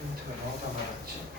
힌트가 나오다 말았지.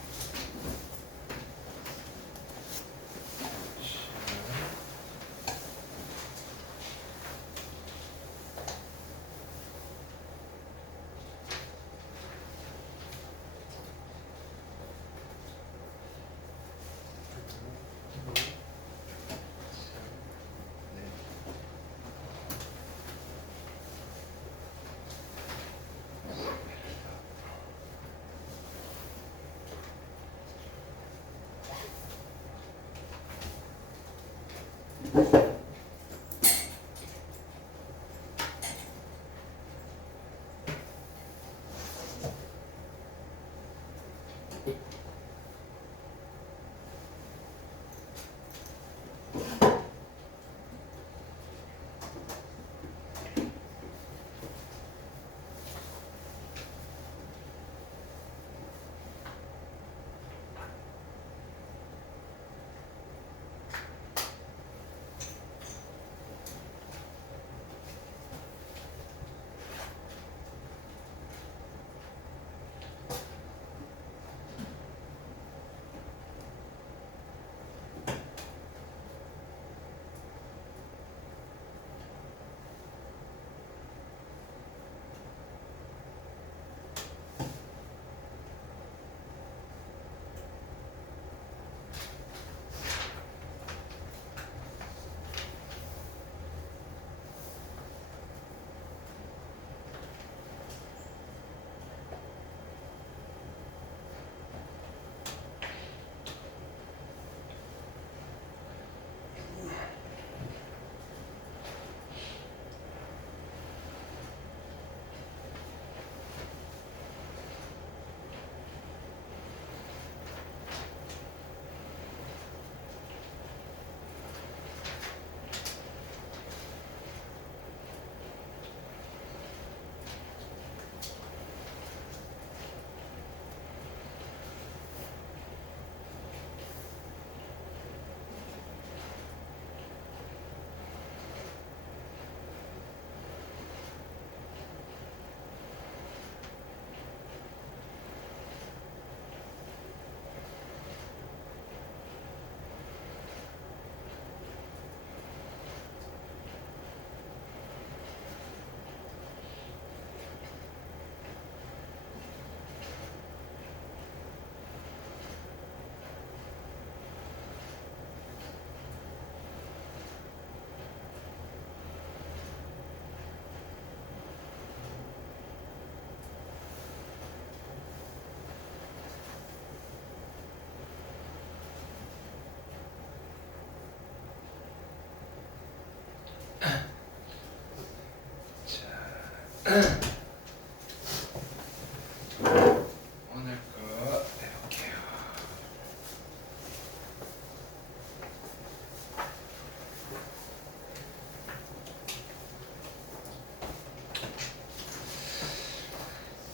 오늘 거 해볼게요.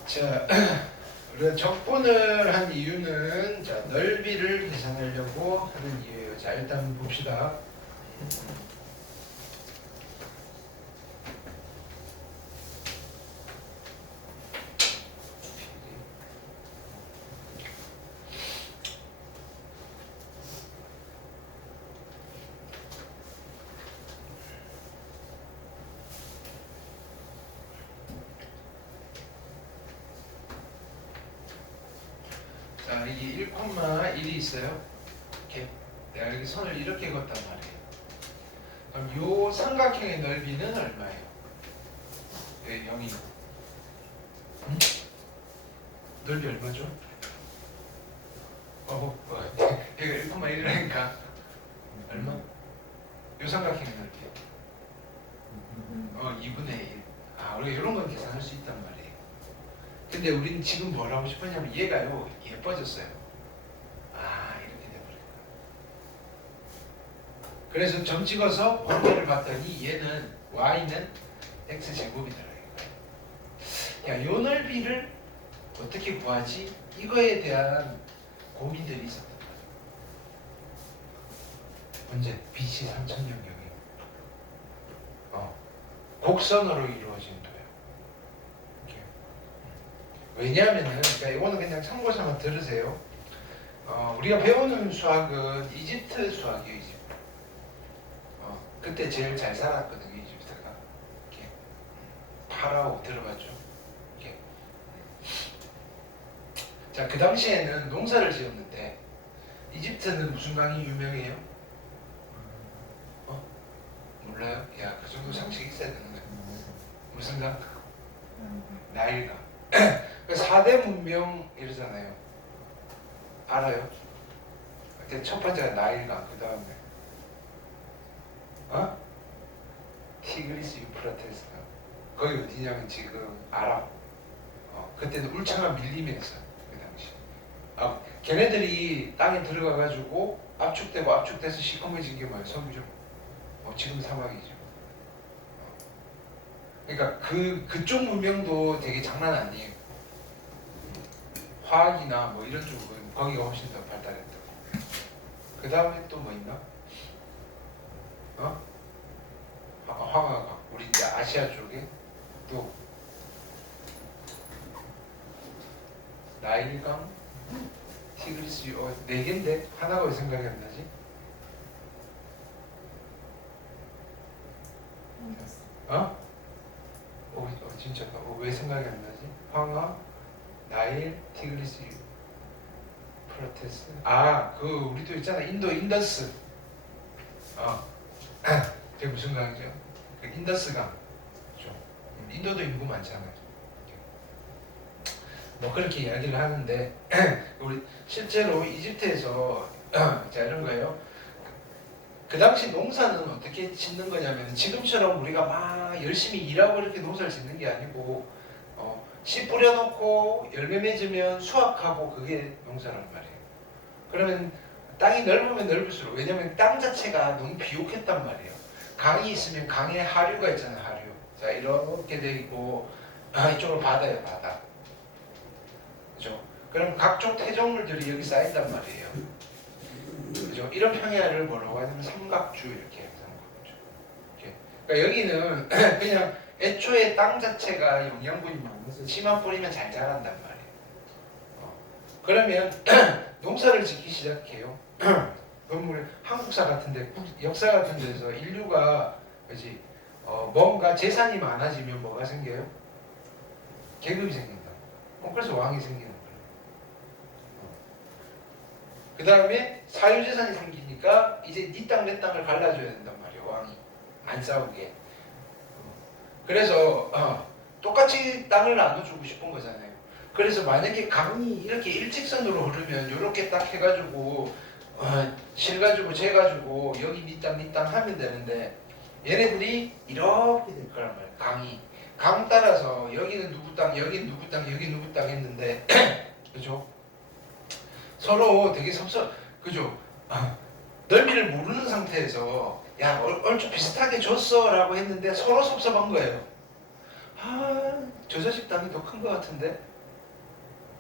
자, 우리가 적분을 한 이유는 자, 넓이를 계산하려고 하는 이유예요. 자, 일단 봅시다. 자, 이게 1,1이 있어요. 이렇게 내가 이렇게 선을 이렇게 걷단 말이에요. 그럼 요 삼각형의 넓이는 얼마예요? 예, 0이고. 응? 넓이 얼마죠? 얘가 1,1이라니까 얼마? 요 삼각형의 넓이 2분의 1. 아, 우리가 이런 건 계산할 수 있단 말이에요. 근데 우리는 지금 뭘 하고 싶었냐면 얘가요 예뻐졌어요. 아, 이렇게 돼버려요. 그래서 점 찍어서 관계를 봤더니 얘는 y는 x제곱이다. 야, 요 넓이를 어떻게 구하지? 이거에 대한 고민들이 있었던 거야. 언제? BC 3000년 경에 곡선으로 이루어진 거예요. 이렇게. 왜냐하면은, 그러니까 이거는 그냥 참고 삼아 들으세요. 우리가 배우는 수학은 이집트 수학이에요. 이집트. 그때 제일 잘 살았거든요. 이집트가. 이렇게. 파라오 들어봤죠? 이렇게. 자, 그 당시에는 농사를 지었는데 이집트는 무슨 강이 유명해요? 몰라요? 야, 그 정도 상식이 있어야 되는 거야. 무슨 강? 나일강. 그 4대 문명 이러잖아요. 알아요? 첫 번째가 나일강, 그 다음에 티그리스 유프라테스 강. 거기 어디냐면 지금 아랍. 그때는 울창한 밀리면서 그 당시. 걔네들이 땅에 들어가가지고 압축돼서 시커매진 게 뭐예요? 석유죠. 지금 사막이죠. 그러니까 그쪽 문명도 되게 장난 아니에요. 화학이나 뭐 이런 쪽은 거기가 훨씬 더 발달했다. 그 다음에 또 뭐 있나? 화학, 우리 이제 아시아 쪽에 또 나일강, 티그리스, 네 개인데 하나가 왜 생각이 안 나지? 진짜 왜 생각이 안 나지? 황하, 나일, 티그리스, 프라테스. 그 우리도 있잖아. 인더스. 그게 무슨 강이죠? 그 인더스강. 그렇죠? 인도도 인구 많잖아요. 뭐 그렇게 이야기를 하는데 우리 실제로 이집트에서 자 이런 거예요. 그 당시 농사는 어떻게 짓는 거냐면 지금처럼 우리가 막 열심히 일하고 이렇게 농사를 짓는 게 아니고 씨 뿌려놓고 열매 맺으면 수확하고 그게 농사란 말이에요. 그러면 땅이 넓으면 넓을수록, 왜냐면 땅 자체가 너무 비옥했단 말이에요. 강이 있으면 강에 하류가 있잖아요. 하류. 자 이렇게 돼 있고 이쪽은 바다예요. 바다. 그죠? 그럼 각종 태조물들이 여기 쌓인단 말이에요. 그죠? 이런 평야를 뭐라고 하냐면 삼각주 이렇게 삼각주. 이렇게. 그러니까 여기는 그냥 애초에 땅 자체가 영양분이 많아서 씨만 뿌리면 잘 자란단 말이에요. 그러면 농사를 짓기 시작해요. 그럼 한국사 같은데, 역사 같은 데서 인류가 그지 뭔가 재산이 많아지면 뭐가 생겨요? 계급이 생긴다. 그래서 왕이 생기는 거예요. 그 다음에 사유재산이 생기니까 이제 네 땅 내 땅을 갈라줘야 된단 말이에요. 왕이 안 싸우게. 그래서 똑같이 땅을 나눠주고 싶은 거잖아요. 그래서 만약에 강이 이렇게 일직선으로 흐르면 이렇게 딱 해가지고 실 가지고 재 가지고 여기 네 땅 네 땅 하면 되는데 얘네들이 이렇게 될 거란 말이에요. 강 따라서 여기는 누구 땅, 여기는 누구 땅, 여기 누구 땅 했는데 그죠? 서로 되게 그죠? 넓이를 모르는 상태에서 야 얼추 비슷하게 줬어 라고 했는데 서로 섭섭한 거예요. 저 자식 땅이 더 큰 것 같은데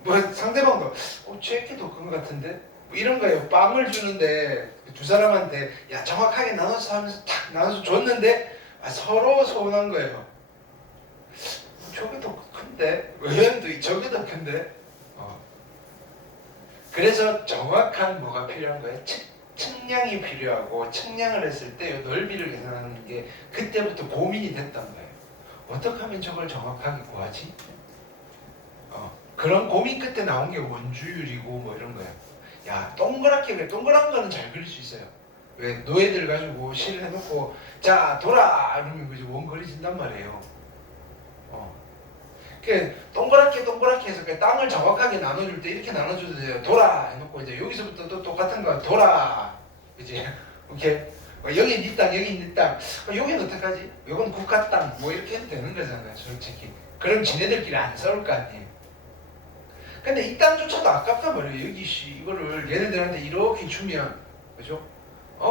뭐 상대방도 쟤게 더 큰 것 같은데 뭐 이런 거예요. 빵을 주는데 두 사람한테 야 정확하게 나눠서 하면서 탁 나눠서 줬는데 서로 서운한 거예요. 저게 더 큰데 왜 저게 더 큰데 그래서 정확한 뭐가 필요한 거예요? 측량이 필요하고 측량을 했을 때 넓이를 계산하는 게 그때부터 고민이 됐단 거예요. 어떻게 하면 저걸 정확하게 구하지? 그런 고민 끝에 나온 게 원주율이고 뭐 이런 거야. 야 동그랗게 그래. 동그란 거는 잘 그릴 수 있어요. 왜 노예들 가지고 실 해놓고 자 돌아 이러면 그죠 원 그려진단 말이에요. 그 동그랗게 해서 그 땅을 정확하게 나눠줄 때 이렇게 나눠줘도 돼요. 돌아 해놓고 이제 여기서부터 또 똑같은 거 돌아 이제 이렇게 여기 네 땅 여기 네 땅 여기는 어떡하지? 이건 국가 땅 뭐 이렇게 해도 되는 거잖아요. 솔직히 그럼 지네들끼리 안 싸울 거 아니에요. 근데 이 땅조차도 아깝단 말이에요. 여기 이거를 얘네들한테 이렇게 주면 그죠?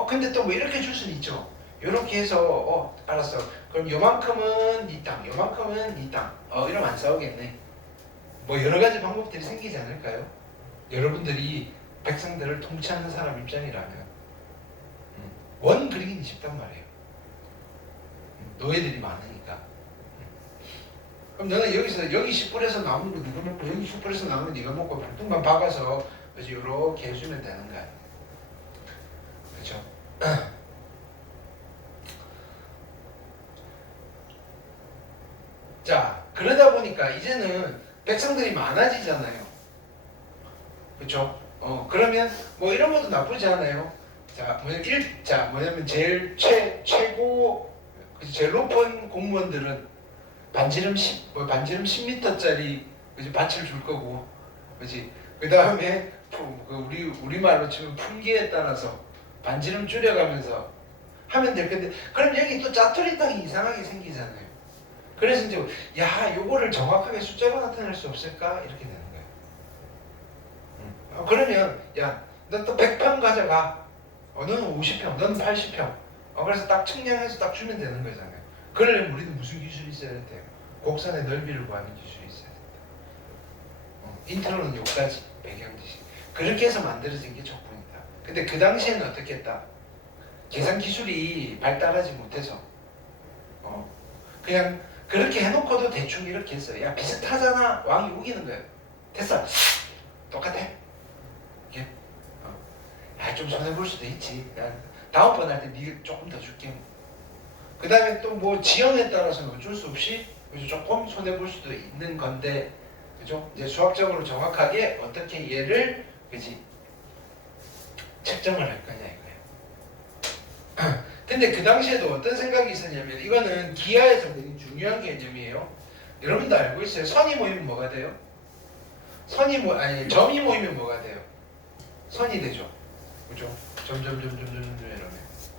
근데 또 뭐 이렇게 줄 수는 있죠. 이렇게 해서 알았어. 그럼 요만큼은 네 땅, 요만큼은 네 땅. 이러면 안 싸우겠네. 뭐 여러 가지 방법들이 생기지 않을까요? 여러분들이 백성들을 통치하는 사람 입장이라면 원 그리기는 쉽단 말이에요. 노예들이 많으니까. 그럼 너는 여기서 여기 10불에서 나오는 거 네가 먹고 여기 10불에서 나오는 거 네가 먹고 반통만 박아서 그래서 이렇게 해주면 되는 거야. 그렇죠? 자, 그러다 보니까 이제는 백성들이 많아지잖아요. 그렇죠? 그러면 뭐 이런 것도 나쁘지 않아요. 자, 뭐냐면 제일 최고 제일 높은 공무원들은 반지름 10m짜리 그지 밭을 줄 거고, 그지? 그 다음에 우리말로 치면 풍기에 따라서 반지름 줄여가면서 하면 될 건데, 그럼 여기 또 짜투리 땅이 이상하게 생기잖아요. 그래서 이제 요거를 정확하게 숫자로 나타낼 수 없을까 이렇게 되는 거예요. 그러면 너 또 100평 가져가. 너는 50평, 너는 80평. 그래서 딱 측량해서 딱 주면 되는 거잖아요. 그러려면 우리는 무슨 기술이 있어야 돼요? 곡선의 넓이를 구하는 기술이 있어야 된다. 인트로는 여기까지 배경지식. 그렇게 해서 만들어진 게 족보입니다. 근데 그 당시에는 어떻게 했다? 계산 기술이 발달하지 못해서 그냥 그렇게 해놓고도 대충 이렇게 했어요. 야, 비슷하잖아. 왕이 우기는 거예요. 됐어. 똑같아. 이게 좀 손해볼 수도 있지. 다음번 할 때 네가 조금 더 줄게. 그 다음에 또 뭐 지형에 따라서는 어쩔 수 없이 조금 손해볼 수도 있는 건데, 그죠? 이제 수학적으로 정확하게 어떻게 얘를 그지 책정을 할 거냐 이거예요. 근데 그 당시에도 어떤 생각이 있었냐면, 이거는 기하에서 되게 중요한 개념이에요. 여러분도 알고 있어요. 선이 모이면 뭐가 돼요? 점이 모이면 뭐가 돼요? 선이 되죠. 그죠? 점점점점점 이러면.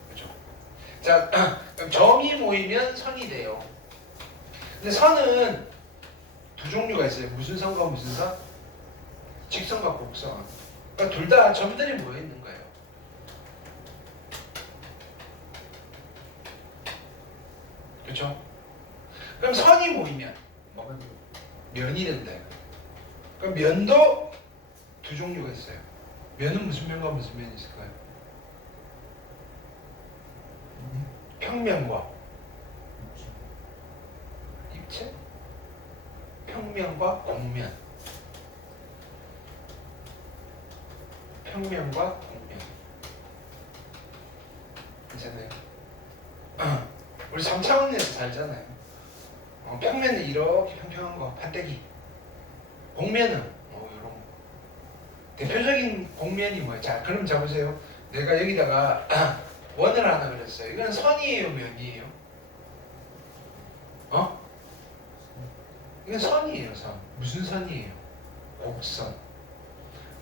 그죠? 자, 그럼 점이 모이면 선이 돼요. 근데 선은 두 종류가 있어요. 무슨 선과 무슨 선? 직선과 곡선. 그러니까 둘 다 점들이 모여 있는 거예요. 그렇죠? 그럼 선이 모이면 뭐가 면이 된다. 그럼 면도 두 종류가 있어요. 면은 무슨 면과 무슨 면이 있을까요? 평면과 입체? 평면과 곡면. 평면과 곡면. 괜찮아요? 우리 3차원에서 살잖아요. 평면은 이렇게 평평한 거, 판때기. 곡면은 이런 거. 대표적인 곡면이 뭐예요? 자, 그럼 잡으세요. 내가 여기다가 원을 하나 그렸어요. 이건 선이에요, 면이에요? 이건 선이에요, 선. 무슨 선이에요? 곡선.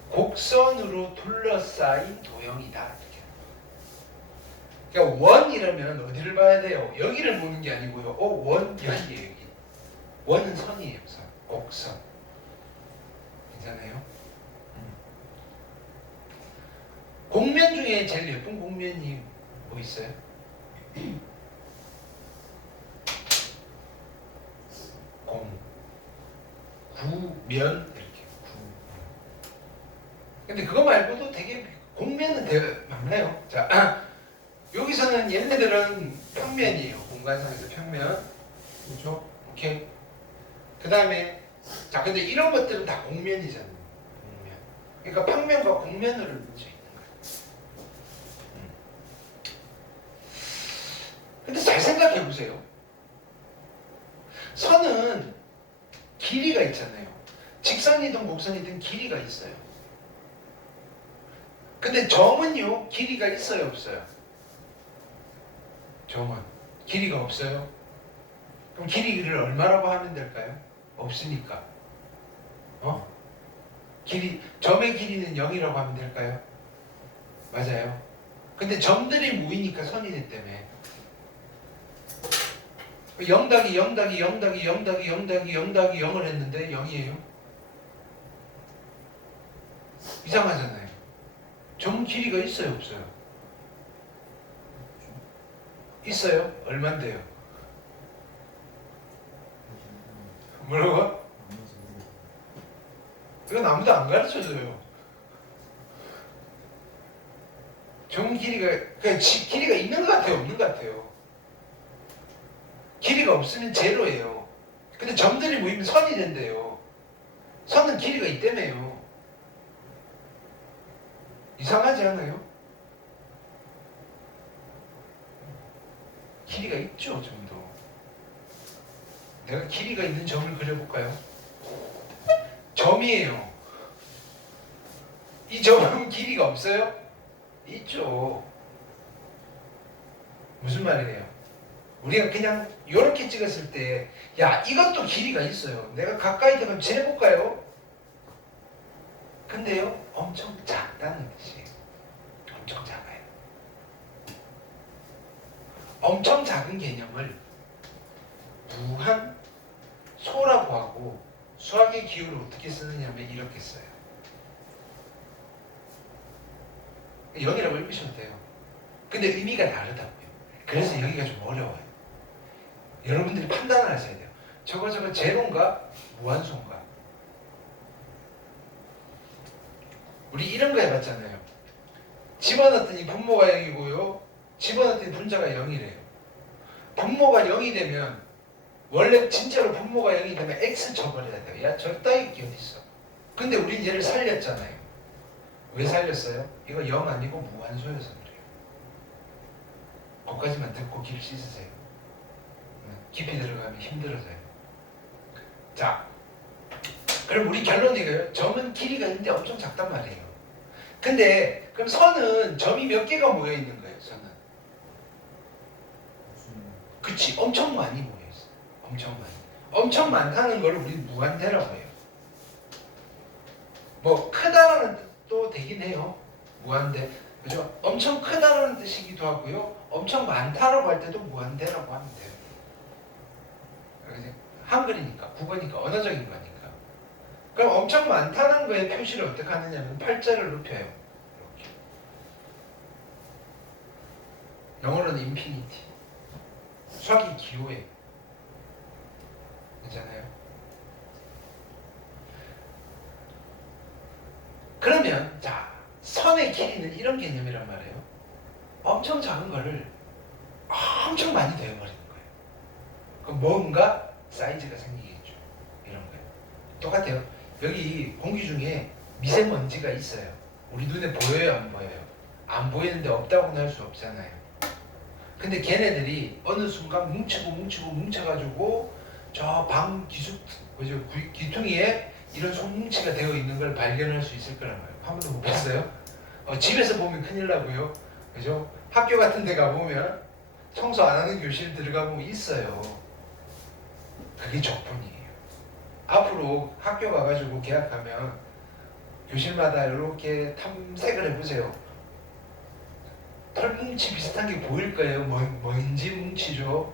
곡선으로 둘러싸인 도형이다. 그러니까 원이라면 어디를 봐야 돼요? 여기를 보는 게 아니고요. 원 여기에요, 여기. 원은 선이에요, 선. 곡선. 괜찮아요? 곡면 중에 제일 예쁜 곡면이 뭐 있어요? 구면 이렇게 구. 근데 그거 말고도 되게 곡면은 되게 많아요. 자, 여기서는 얘네들은 평면이에요. 공간상에서 평면. 그렇죠? 오케이. 그 다음에 자, 근데 이런 것들은 다 곡면이잖아요. 곡면. 그러니까 평면과 곡면으로 문제 있는 거예요. 근데 잘 생각해 보세요. 선은 길이가 있잖아요. 직선이든 곡선이든 길이가 있어요. 근데 점은요, 길이가 있어요, 없어요? 점은 길이가 없어요. 그럼 길이를 얼마라고 하면 될까요? 없으니까. 점의 길이는 0이라고 하면 될까요? 맞아요. 근데 점들이 모이니까 선이 됐다며. 0 더하기 0 더하기 0 더하기 0 더하기 0 더하기 0 더하기 0을 했는데 0이에요. 이상하잖아요. 점 길이가 있어요, 없어요? 있어요? 얼만데요? 뭐라고? 이건 아무도 안 가르쳐줘요. 점 길이가 그냥 길이가 있는 것 같아요, 없는 것 같아요? 길이가 없으면 제로예요. 근데 점들이 모이면 선이 된대요. 선은 길이가 있다며요. 이상하지 않아요? 길이가 있죠, 점도. 내가 길이가 있는 점을 그려볼까요? 점이에요. 이 점은 길이가 없어요? 있죠. 무슨 말이에요? 우리가 그냥 이렇게 찍었을 때, 야, 이것도 길이가 있어요. 내가 가까이 되면 재볼까요? 근데요, 엄청 작다는 뜻이에요. 엄청 작아요. 엄청 작은 개념을 무한 소라고 하고, 수학의 기호를 어떻게 쓰느냐면 이렇게 써요. 0이라고 읽으셔도 돼요. 근데 의미가 다르다고요. 그래서 여기가 좀 어려워요. 여러분들이 판단을 하셔야 돼요. 저거 제로인가 무한소인가. 우리 이런 거 해봤잖아요. 집어넣었더니 분모가 0이고요. 집어넣었더니 분자가 0이래요. 분모가 0이 되면 원래 진짜로 분모가 0이 되면 x 쳐버려야 돼요. 야, 저 따위 게 어딨어. 근데 우린 얘를 살렸잖아요. 왜 살렸어요? 이거 0 아니고 무한소여서 그래요. 거기까지만 듣고 깊이 씻으세요. 깊이 들어가면 힘들어져요. 자, 그럼 우리 결론이 이거예요. 점은 길이가 있는데 엄청 작단 말이에요. 근데 그럼 선은 점이 몇 개가 모여 있는 거예요. 선은. 그치, 엄청 많이 모여 있어요. 엄청 많이. 엄청 많다는 걸 우리 무한대라고 해요. 뭐 크다라는 뜻도 되긴 해요. 무한대. 그죠? 엄청 크다라는 뜻이기도 하고요. 엄청 많다라고 할 때도 무한대라고 하면 돼요. 한글이니까, 국어니까, 언어적인 거니까. 그럼 엄청 많다는 거에 표시를 어떻게 하느냐면 팔자를 높여요. 이렇게. 영어로는 인피니티. 수학이 기호예요. 괜찮아요? 그러면 자, 선의 길이는 이런 개념이란 말이에요. 엄청 작은 거를 엄청 많이 되어버리는 거예요. 그럼 뭔가 사이즈가 생기겠죠. 이런 거예요. 똑같아요. 여기 공기 중에 미세먼지가 있어요. 우리 눈에 보여요, 안 보여요? 안 보이는데 없다고는 할 수 없잖아요. 근데 걔네들이 어느 순간 뭉쳐가지고 저 방 귀퉁이에 이런 손뭉치가 되어 있는 걸 발견할 수 있을 거란 말이에요. 한 번도 못 봤어요? 집에서 보면 큰일 나고요. 그죠? 학교 같은 데 가보면 청소 안 하는 교실 들어가보면 있어요. 그게 적분이에요. 앞으로 학교 가가지고 계약하면 교실마다 이렇게 탐색을 해보세요. 털뭉치 비슷한 게 보일 거예요. 뭔지 뭉치죠.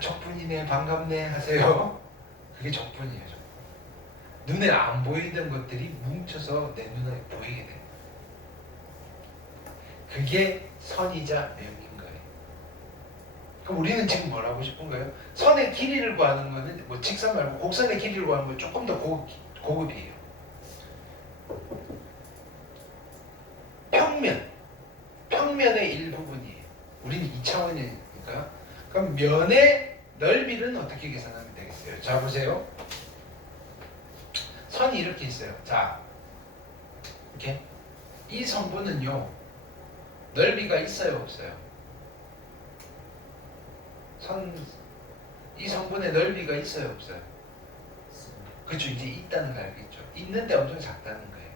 적분이네, 반갑네 하세요. 그게 적분이에요. 적분. 눈에 안 보이던 것들이 뭉쳐서 내 눈에 보이게 돼요. 그게 선이자 명인 거예요. 그럼 우리는 지금 뭘 하고 싶은 거예요? 선의 길이를 구하는 거는 뭐 직선 말고 곡선의 길이를 구하는 건 조금 더 고급이에요. 평면의 일부분이에요. 우리는 2차원이니까. 그럼 면의 넓이는 어떻게 계산하면 되겠어요? 자, 보세요. 선이 이렇게 있어요. 자, 이렇게. 이 성분은요, 넓이가 있어요, 없어요? 이 성분의 넓이가 있어요, 없어요? 그렇죠. 이제 있다는 걸 알겠죠. 있는데 엄청 작다는 거예요.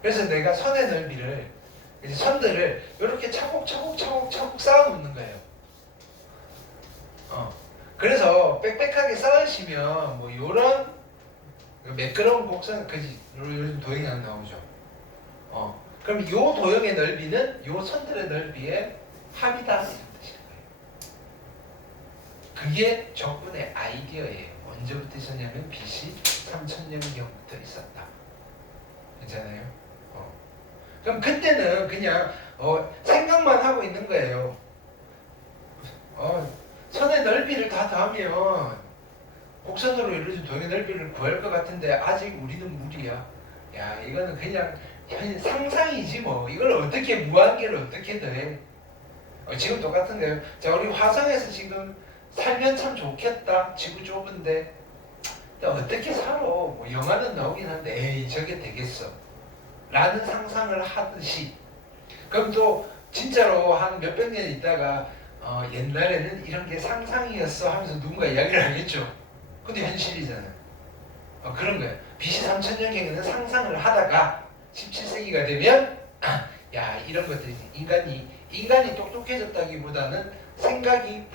그래서 내가 선의 넓이를, 이제 선들을 이렇게 차곡차곡 쌓아 놓는 거예요. 그래서 빽빽하게 쌓으시면 뭐 요런 매끄러운 곡선, 그지? 요즘 도형이 안 나오죠. 그럼 요 도형의 넓이는 요 선들의 넓이의 합이다, 이런 뜻인 거예요. 그게 적분의 아이디어예요. 언제부터 있었냐면 BC 3000년경부터 있었다. 괜찮아요? 그럼 그때는 그냥 상상만 하고 있는 거예요. 선의 넓이를 다 더하면 곡선으로 이루어진 동의 넓이를 구할 것 같은데 아직 우리는 무리야. 야, 이거는 그냥 상상이지 뭐. 이걸 어떻게 무한계를 어떻게 더해? 지금 똑같은 거예요. 자, 우리 화성에서 지금 살면 참 좋겠다. 지구 좁은데 어떻게 살아? 뭐 영화는 나오긴 한데 에이 저게 되겠어. 라는 상상을 하듯이 그럼 또 진짜로 한 몇백 년 있다가 옛날에는 이런 게 상상이었어 하면서 누군가 이야기를 하겠죠. 근데 현실이잖아요. 그런 거예요. BC 3000년경에는 상상을 하다가 17세기가 되면 야 이런 것들이 인간이 똑똑해졌다기보다는 생각이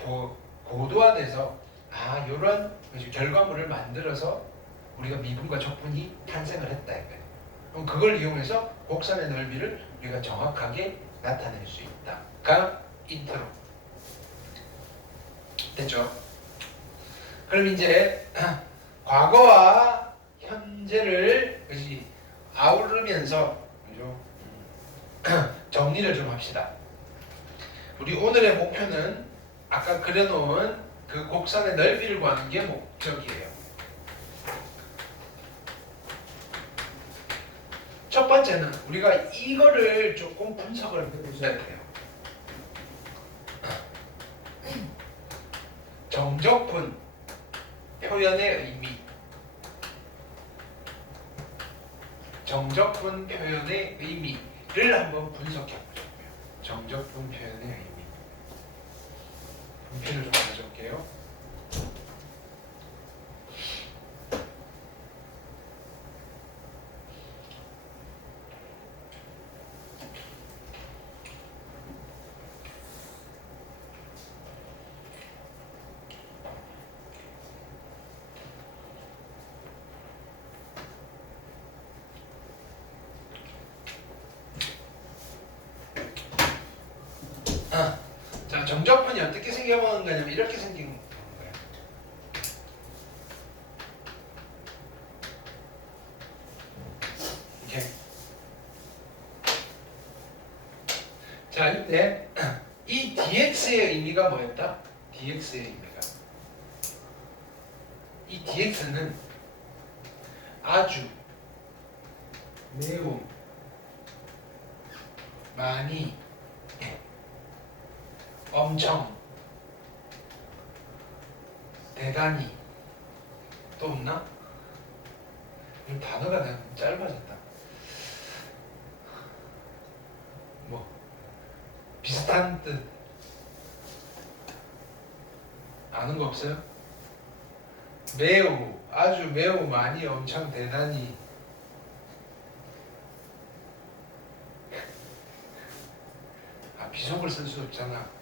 고도화돼서 이런 결과물을 만들어서 우리가 미분과 적분이 탄생을 했다 이거예요. 그럼 그걸 이용해서 곡선의 넓이를 우리가 정확하게 나타낼 수 있다가 인트로 됐죠? 그럼 이제 과거와 현재를 아우르면서 정리를 좀 합시다. 우리 오늘의 목표는 아까 그려놓은 그 곡선의 넓이를 구하는 게 목적이에요. 첫 번째는 우리가 이거를 조금 분석을 해보셔야 돼요. 정적분 표현의 의미. 정적분 표현의 의미를 한번 분석해 보자고요. 정적분 표현의 의미. 분필을 좀 가져올게요. 자, 정적분이 어떻게 생겨보는 거냐면 이렇게 생긴 거예요. 이렇게. 자, 이때 이 dx의 의미가 뭐였다? dx의 의미가 이 dx는 아주 매우 많이 엄청 대단히 또 없나? 이 단어가 너무 짧아졌다. 뭐 비슷한 뜻 아는 거 없어요? 매우 아주 매우 많이 엄청 대단히 비속을 쓸 수 없잖아.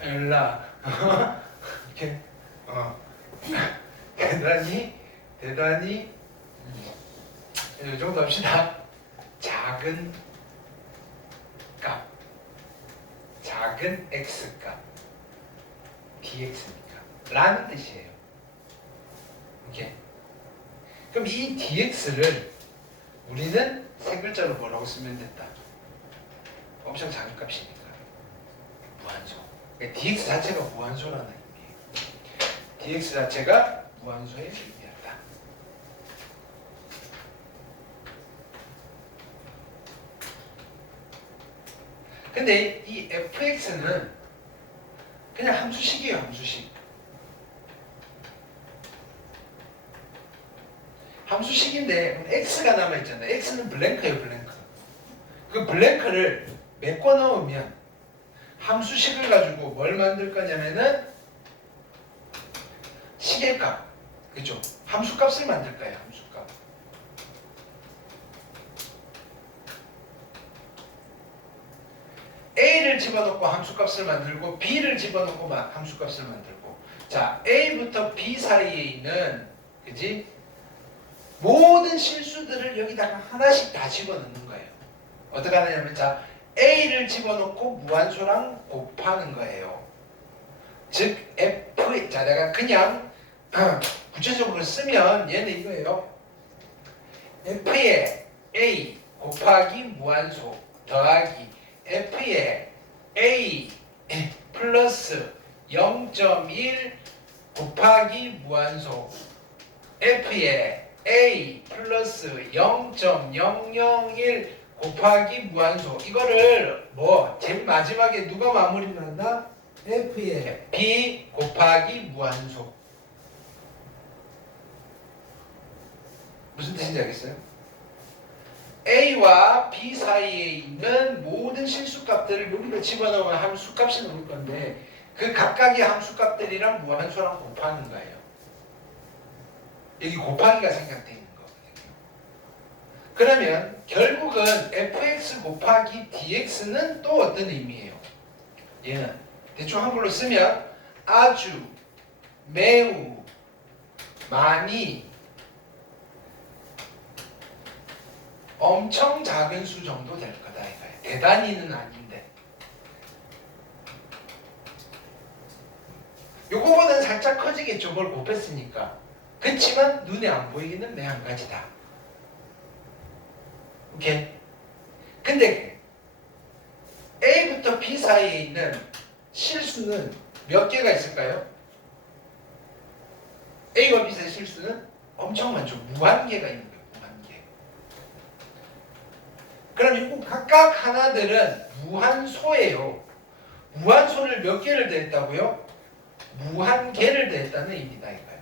엘라 이렇게 대단히 이 정도 합시다. 작은 값, 작은 x값 dx니까 라는 뜻이에요. 이렇게. 그럼 이 dx를 우리는 세 글자로 뭐라고 쓰면 된다? 엄청 작은 값이니까 무한소. 그러니까 dx 자체가 무한소라는 의미예요. dx 자체가 무한소의 의미였다. 근데 이 fx는 그냥 함수식이에요. 함수식. 함수식인데 x가 남아있잖아요. x는 블랭크예요. 블랭크. 그 블랭크를 메꿔 넣으면 함수식을 가지고 뭘 만들 거냐면은 시계값, 그죠? 함수값을 만들 거예요. 함수값. A를 집어넣고 함수값을 만들고 B를 집어넣고 함수값을 만들고. 자, A부터 B 사이에 있는, 그지? 모든 실수들을 여기다가 하나씩 다 집어넣는 거예요. 어떻게 하느냐면, 자, A를 집어넣고 무한소랑 곱하는 거예요. 즉 F, 자 내가 그냥 구체적으로 쓰면 얘는 이거예요. F의 A 곱하기 무한소 더하기 F의 a 플러스 0.1 곱하기 무한소 f에 a 플러스 0.001 곱하기 무한소 이거를 뭐 제일 마지막에 누가 마무리를 한다? f에 b 곱하기 무한소 무슨 뜻인지 알겠어요? a와 b 사이에 있는 모든 실수값들을 여기다 집어넣으면 함수값이 나올 건데 그 각각의 함수값들이랑 무한소랑 곱하는 거예요. 여기 곱하기가 생략되어 있는 거거든요. 그러면 결국은 fx 곱하기 dx는 또 어떤 의미예요? 얘는 대충 한글로 쓰면 아주, 매우, 많이, 엄청 작은 수 정도 될 거다 이거예요. 대단히는 아닌데. 요거보다는 살짝 커지겠죠. 뭘 곱했으니까. 그렇지만 눈에 안 보이기는 매 한 가지다. 오케이? 근데 A부터 B 사이에 있는 실수는 몇 개가 있을까요? A와 B 사이의 실수는 엄청 많죠. 무한개가 있는 거예요. 무한개. 그럼 이거 각각 하나들은 무한소예요. 무한소를 몇 개를 더했다고요? 무한개를 더했다는 의미다 이거예요.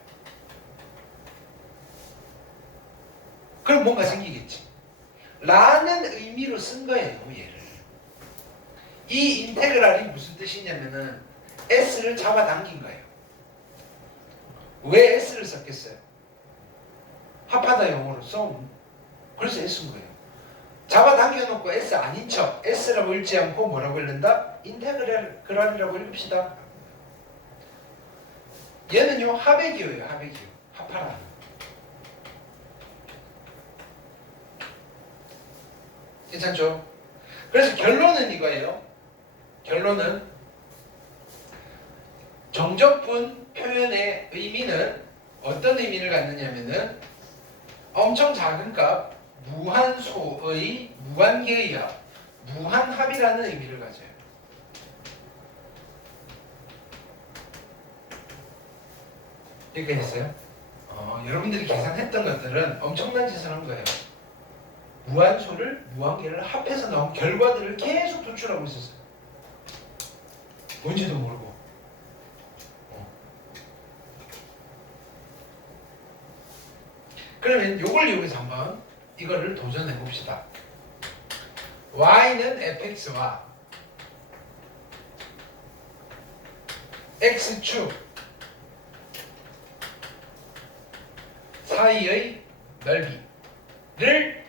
그럼 뭔가 생기겠지. 라는 의미로 쓴 거예요. 얘를. 이 인테그랄이 무슨 뜻이냐면은 S를 잡아당긴 거예요. 왜 S를 썼겠어요? 합하다 용어로서 그래서 S인 거예요. 잡아당겨놓고 S 아닌 척 S라고 읽지 않고 뭐라고 읽는다? 인테그랄이라고 읽읍시다. 얘는요 합의기호예요. 합의기호. 합하라. 괜찮죠? 그래서 결론은 이거예요. 결론은 정적분 표현의 의미는 어떤 의미를 갖느냐면은 엄청 작은 값 무한소의 무한계의 합 무한합이라는 의미를 가져요. 여기까지 했어요? 여러분들이 계산했던 것들은 엄청난 짓을 한 거예요. 무한소를 무한계를 합해서 나온 결과들을 계속 도출하고 있었어요. 뭔지도 모르고. 그러면 요걸 이용해서 한번 이거를 도전해 봅시다. y는 fx와 x축 사이의 넓이를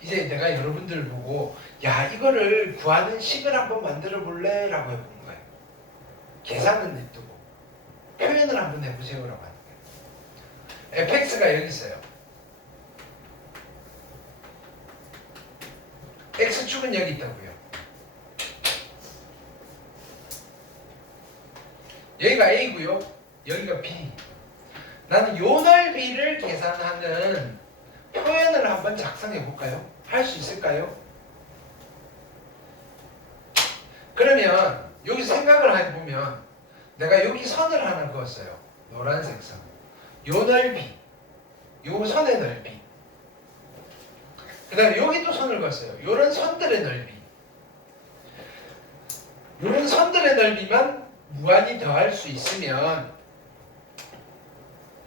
이제 내가 여러분들 보고 야 이거를 구하는 식을 한번 만들어 볼래? 라고 해보는 거예요. 계산은 냅두고 표현을 한번 해보세요 라고 하는 거예요. fx가 여기 있어요. x축은 여기 있다고요. 여기가 a고요. 여기가 b. 나는 요 넓이를 계산하는 표현을 한번 작성해 볼까요? 할 수 있을까요? 그러면 여기 생각을 해보면 내가 여기 선을 하나 그었어요. 노란색 선. 요 넓이, 요 선의 넓이. 그 다음에 여기 또 선을 그었어요. 요런 선들의 넓이. 요런 선들의 넓이만 무한히 더할 수 있으면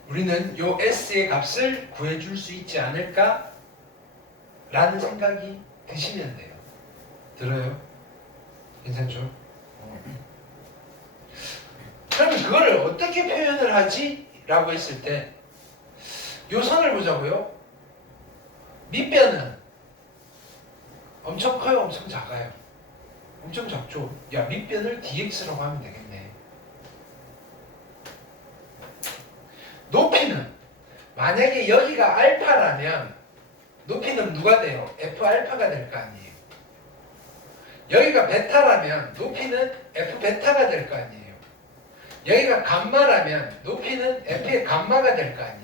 우리는 요 S의 값을 구해줄 수 있지 않을까? 라는 생각이 드시면 돼요. 들어요? 괜찮죠? 그러면 그거를 어떻게 표현을 하지? 라고 했을 때 요 선을 보자고요. 밑변은 엄청 커요? 엄청 작아요? 엄청 작죠? 야 밑변을 dx라고 하면 되겠네. 높이는 만약에 여기가 알파라면 높이는 누가 돼요? F알파가 될 거 아니에요. 여기가 베타라면 높이는 F베타가 될 거 아니에요. 여기가 감마라면 높이는 F의 감마가 될 거 아니에요.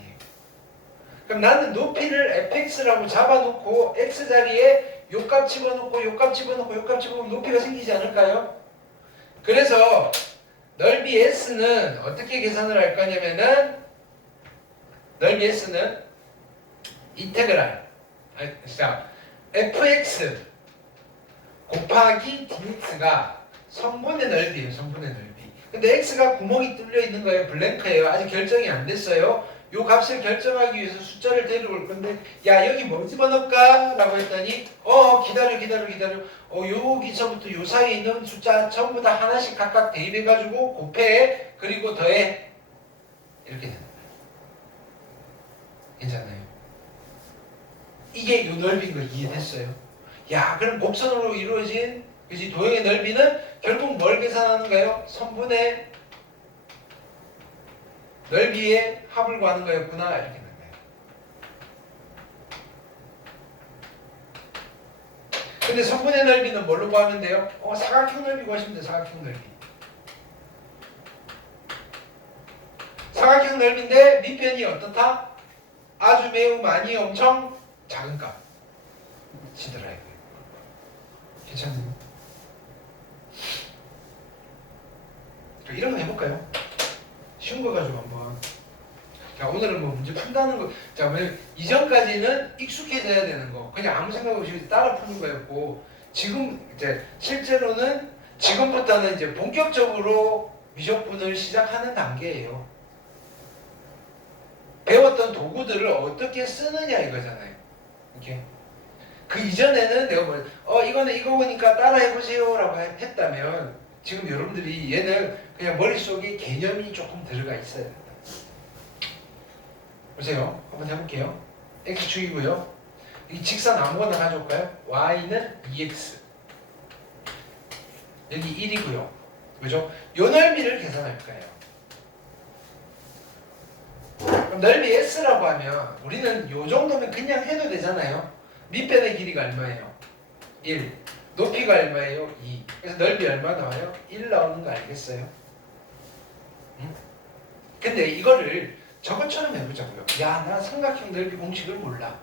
그럼 나는 높이를 fx라고 잡아놓고 x자리에 요값 집어넣고 요값 집어넣고 요값 집어넣으면 높이가 생기지 않을까요? 그래서 넓이 S는 어떻게 계산을 할 거냐면은 넓이 S는 인테그랄 자 fx 곱하기 dx가 선분의 넓이에요. 선분의 넓이. 근데 x가 구멍이 뚫려 있는 거예요. 블랭크예요. 아직 결정이 안 됐어요. 요 값을 결정하기 위해서 숫자를 데려올 건데 야 여기 뭐 집어넣을까? 라고 했더니 기다려 여기서부터 요 사이에 있는 숫자 전부 다 하나씩 각각 대입해가지고 곱해 그리고 더해 이렇게 되는 거예요. 괜찮나요? 이게 요 넓이인 거 이해됐어요? 야 그럼 곡선으로 이루어진 그지 도형의 넓이는 결국 뭘 계산하는가요? 선분의 넓이의 합을 구하는 거였구나 이렇게 되는 거예요. 근데 선분의 넓이는 뭘로 구하면 돼요? 사각형 넓이 구하시면 돼요. 사각형 넓이. 사각형 넓이인데 밑변이 어떻다? 아주 매우 많이 엄청 작은 값 치더라 이거. 괜찮나요? 이런 거 해볼까요? 쉬운 거 가지고 한번. 자 오늘은 뭐 문제 푼다는 거. 자 이전까지는 익숙해져야 되는 거. 그냥 아무 생각 없이 따라 푸는 거였고 지금 이제 실제로는 지금부터는 이제 본격적으로 미적분을 시작하는 단계예요. 배웠던 도구들을 어떻게 쓰느냐 이거잖아요. 이렇게. 그 이전에는 내가 이거는 이거 보니까 따라해보세요라고 했다면 지금 여러분들이 얘는 그냥 머릿속에 개념이 조금 들어가 있어야 된다. 보세요. 한번 해볼게요. x축이고요. 이 직선 아무거나 가져올까요? y는 2x 여기 1이고요. 그죠? 요 넓이를 계산할 거예요. 그럼 넓이 s라고 하면 우리는 요 정도면 그냥 해도 되잖아요. 밑변의 길이가 얼마예요? 1. 높이가 얼마예요? 2. 그래서 넓이 얼마 나와요? 1 나오는 거 알겠어요? 응? 근데 이거를 저것처럼 해보자고요. 야, 나 삼각형 넓이 공식을 몰라.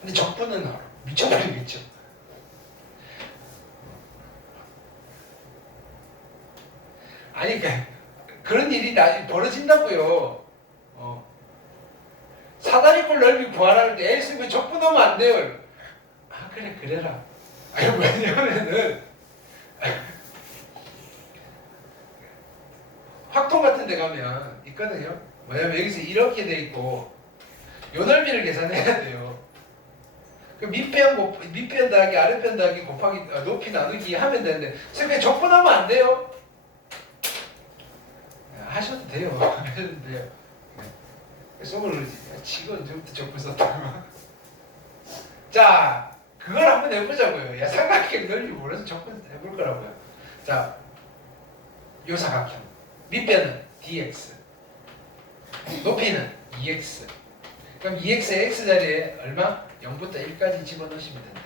근데 적분은 알아. 미쳐버리겠죠. 아니, 그런 일이 벌어진다고요. 사다리꼴 넓이 구하라는 때 에이, 왜 적분하면 안 돼요? 그래 그래라. 왜냐면은 확통 같은 데 가면 있거든요. 뭐냐면 여기서 이렇게 돼 있고 요 넓이를 계산해야 돼요. 그 밑변 더하기 아랫변 더하기 곱하기 높이 나누기 하면 되는데 선생님 적분하면 안 돼요. 하셔도 돼요. 하셔도 돼요. 속으로 지금 언제부터 적분 썼다고. 자 그걸 한번 해보자고요. 야 삼각형 넓이 몰라서 적분 해볼 거라고요. 자, 요 사각형 밑변은 dx, 높이는 2x. 그럼 2x의 x 자리에 얼마? 0부터 1까지 집어넣으시면 된다.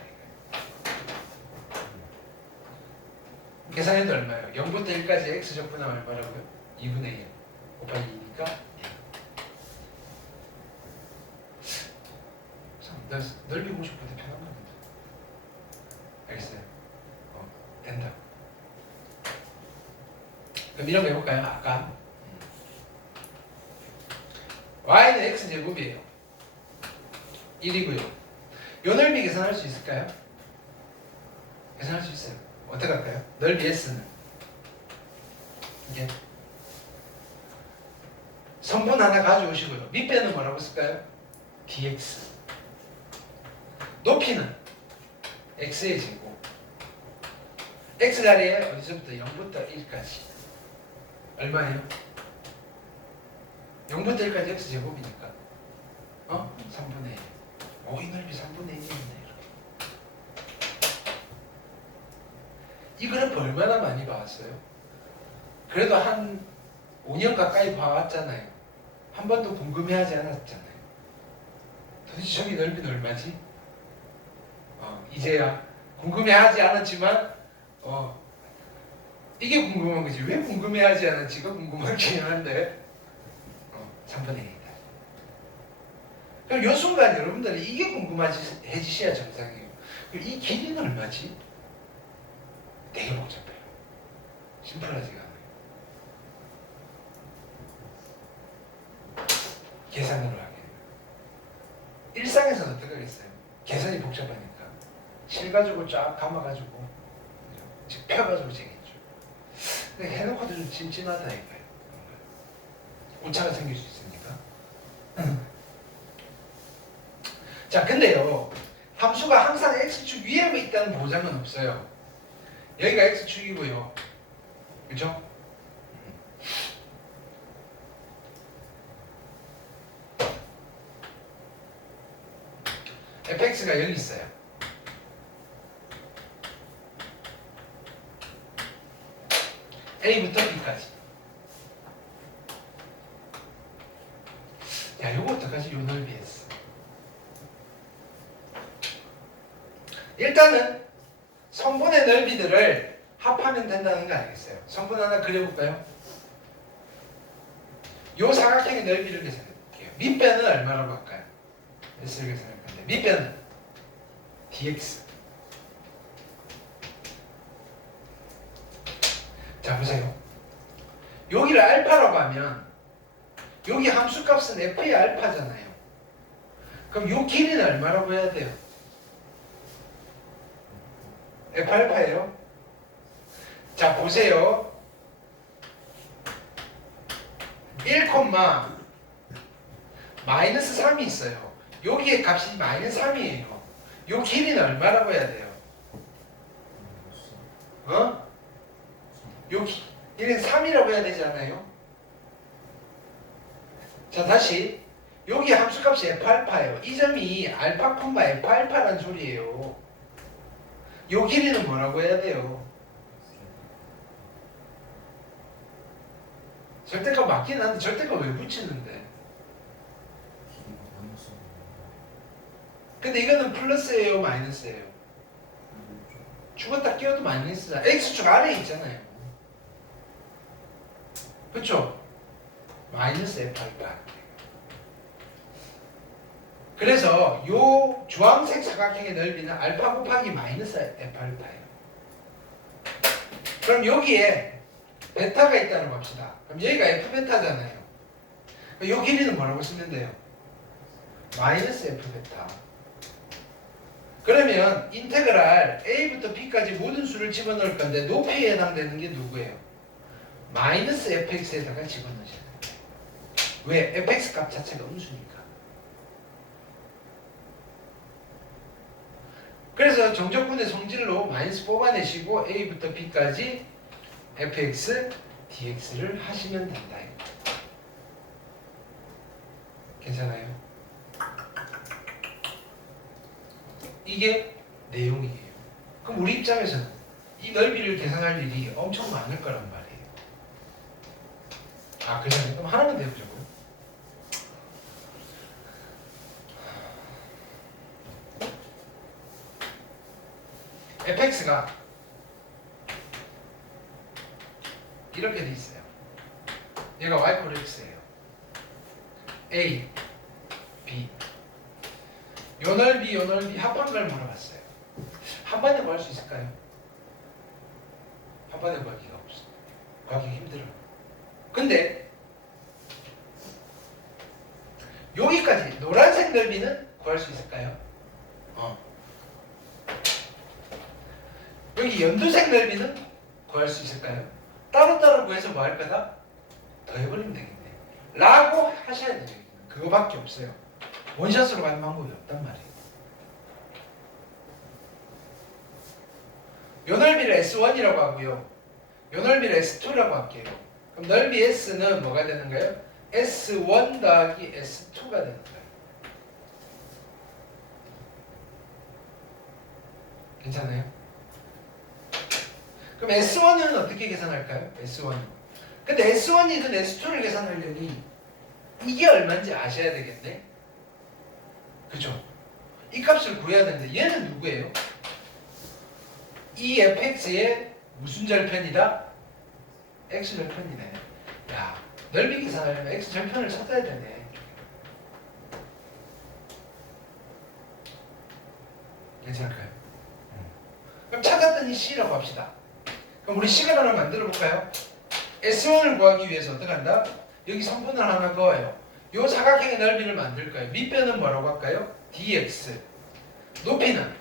계산해도 얼마예요? 0부터 1까지 x 적분하면 얼마라고요? 2분의 1 곱하기 2니까 참, 넓이 공식보다 편한 겁니다. 알겠어요? 된다. 그럼 이런 거 해볼까요? 아까 y는 x제곱이에요. 1이고요. 요 넓이 계산할 수 있을까요? 계산할 수 있어요. 어떻게 할까요? 넓이 s는 이게 성분 하나 가져오시고요. 밑변은 뭐라고 쓸까요? dx. 높이는 x의 제곱. x 자리에 어디서부터 0부터 1까지 얼마예요? 0부터 1까지 x 제곱이니까 3분의 1. 이 넓이 3분의 1이네. 이 그래프 얼마나 많이 봐왔어요? 그래도 한 5년 가까이 봐왔잖아요. 한 번도 궁금해하지 않았잖아요. 도대체 저기 넓이는 얼마지? 이제야 궁금해하지 않았지만 이게 궁금한 거지. 왜 궁금해하지 않았지가 궁금하긴 한데 3분의 1이다. 그럼 요 순간 여러분들은 이게 궁금해지셔야 정상이에요. 이 길이는 얼마지? 되게 복잡해요. 심플하지가 않아요. 계산으로 하게. 일상에서는 어떻게 하겠어요? 계산이 복잡하니까 실 가지고 쫙 감아가지고 즉 펴가지고 재겠죠. 근데 해놓고도 좀 찜찜하다 이거예요. 오차가 생길 수 있으니까. 자, 근데요, 함수가 항상 x축 위에 있다는 보장은 없어요. 여기가 x축이고요, 그죠? fx가 여기 있어요. a부터 b까지. 야, 요거 어떡하지? 요 넓이 S. 일단은 선분의 넓이들을 합하면 된다는 거 알겠어요? 선분 하나 그려볼까요? 요 사각형의 넓이를 계산해 볼게요. 밑변은 얼마라고 할까요? S를 계산할 건데 밑변은 dx. 자, 보세요. 여기를 알파라고 하면 여기 함수값은 f의 알파잖아요. 그럼 요 길이는 얼마라고 해야 돼요? f 알파예요. 자, 보세요. 1, 마이너스 3이 있어요. 여기에 값이 마이너스 3이에요. 요 길이는 얼마라고 해야 돼요? 어? 요 길이는 3이라고 해야 되지 않아요? 자, 다시 여기 함수값이 F알파예요. 이 점이 알파, F알파라는 소리예요. 요 길이는 뭐라고 해야 돼요? 절대값 맞긴 한데 절대값 왜 붙이는데? 근데 이거는 플러스예요, 마이너스예요? 죽었다 끼워도 마이너스잖아. X축 아래에 있잖아요. 그쵸? 마이너스 F알파. 그래서 요 주황색 사각형의 넓이는 알파 곱하기 마이너스 F알파예요. 그럼 여기에 베타가 있다고 합시다. 그럼 여기가 F베타잖아요. 요 길이는 뭐라고 쓰면 돼요? 마이너스 F베타. 그러면 인테그랄 A부터 B까지 모든 수를 집어넣을 건데 높이에 해당되는 게 누구예요? 마이너스 fx에다가 집어넣으셔야 돼요. 왜? fx 값 자체가 음수니까. 그래서 정적분의 성질로 마이너스 뽑아내시고 A부터 B까지 fx, dx를 하시면 된다. 괜찮아요? 이게 내용이에요. 그럼 우리 입장에서는 이 넓이를 계산할 일이 엄청 많을 거란 말이에요. 아, 그러네. 그럼 하나만 더 해보자고요. fx가 이렇게 돼 있어요. 얘가 y x예요. a, b. 요 넓이 합한 걸 물어봤어요. 한 번에 구할 수 있을까요? 한 번에 구하기가 없어. 구하기 힘들어요. 근데 여기까지 노란색 넓이는 구할 수 있을까요? 여기 연두색 넓이는 구할 수 있을까요? 따로따로 구해서 뭐 할 거다? 더해버리면 되겠네. 라고 하셔야 돼요. 그거밖에 없어요. 원샷으로 가는 방법이 없단 말이에요. 요 넓이를 S1이라고 하고요. 요 넓이를 S2라고 할게요. 그럼 넓이 S는 뭐가 되는가요? S1 더하기 S2가 되는 거예요. 괜찮아요? 그럼 S1은 어떻게 계산할까요? S1. 근데 S1이든 S2를 계산하려니 이게 얼마인지 아셔야 되겠네? 그죠? 이 값을 구해야 되는데 얘는 누구예요? 이 fx의 무슨 절편이다? x 절편이네. 야, 넓이 계산하려면 x 절편을 찾아야 되네. 괜찮을까요? 그럼 찾았더니 c라고 합시다. 그럼 우리 식을 하나 만들어 볼까요? S1을 구하기 위해서 어떻게 한다? 여기 성분을 하나 그어요. 요 사각형의 넓이를 만들 거예요. 밑변은 뭐라고 할까요? dx. 높이는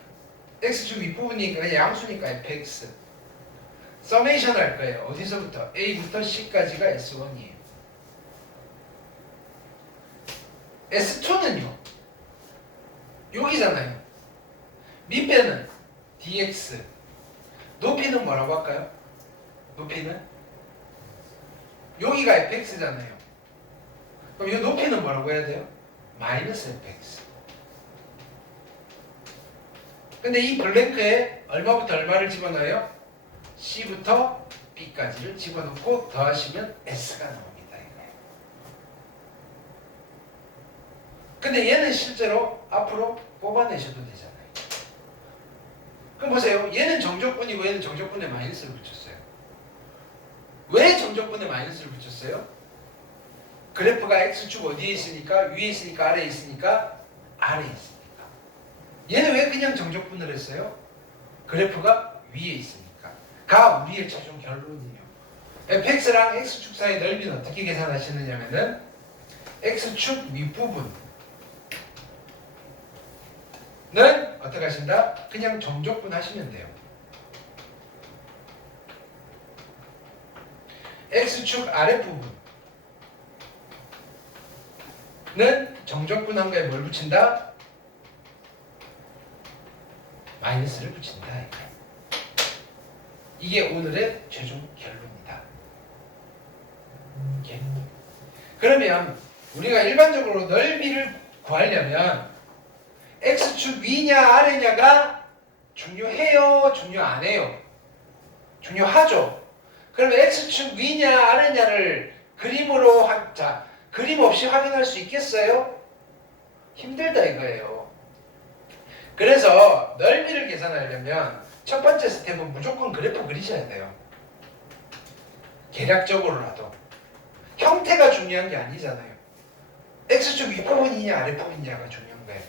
x축 윗부분이니까 그냥 양수니까 fx. 서메이션 할 거예요. 어디서부터? a부터 c까지가 S1이에요. S2는요. 여기잖아요. 밑변은 dx. 높이는 뭐라고 할까요? 높이는 여기가 fx잖아요. 그럼 이 높이는 뭐라고 해야 돼요? 마이너스 fx. 근데 이 블랭크에 얼마부터 얼마를 집어넣어요? c부터 b까지를 집어넣고 더하시면 s가 나옵니다. 이거예요. 근데 얘는 실제로 앞으로 뽑아내셔도 되잖아요. 그럼 보세요. 얘는 정적분이고 얘는 정적분에 마이너스를 붙였어요. 왜 정적분에 마이너스를 붙였어요? 그래프가 x축 어디에 있으니까? 위에 있으니까? 아래에 있으니까? 아래에 있으니까. 얘는 왜 그냥 정적분을 했어요? 그래프가 위에 있으니까. 가 우리의 최종 결론이에요. fx랑 x축 사이의 넓이는 어떻게 계산하시느냐면은 x축 윗부분은 어떻게 하신다? 그냥 정적분 하시면 돼요. x축 아랫부분은 정적분 한 거에 뭘 붙인다? 마이너스를 붙인다. 이게 오늘의 최종 결론이다. 그러면 우리가 일반적으로 넓이를 구하려면 x축 위냐 아래냐가 중요해요? 중요 안 해요? 중요하죠. 그러면 x축 위냐 아래냐를 그림으로 자, 그림 없이 확인할 수 있겠어요? 힘들다 이거예요. 그래서 넓이를 계산하려면 첫 번째 스텝은 무조건 그래프 그리셔야 돼요. 계략적으로라도. 형태가 중요한 게 아니잖아요. x축 윗부분이냐 아랫부분이냐가 중요한 거예요.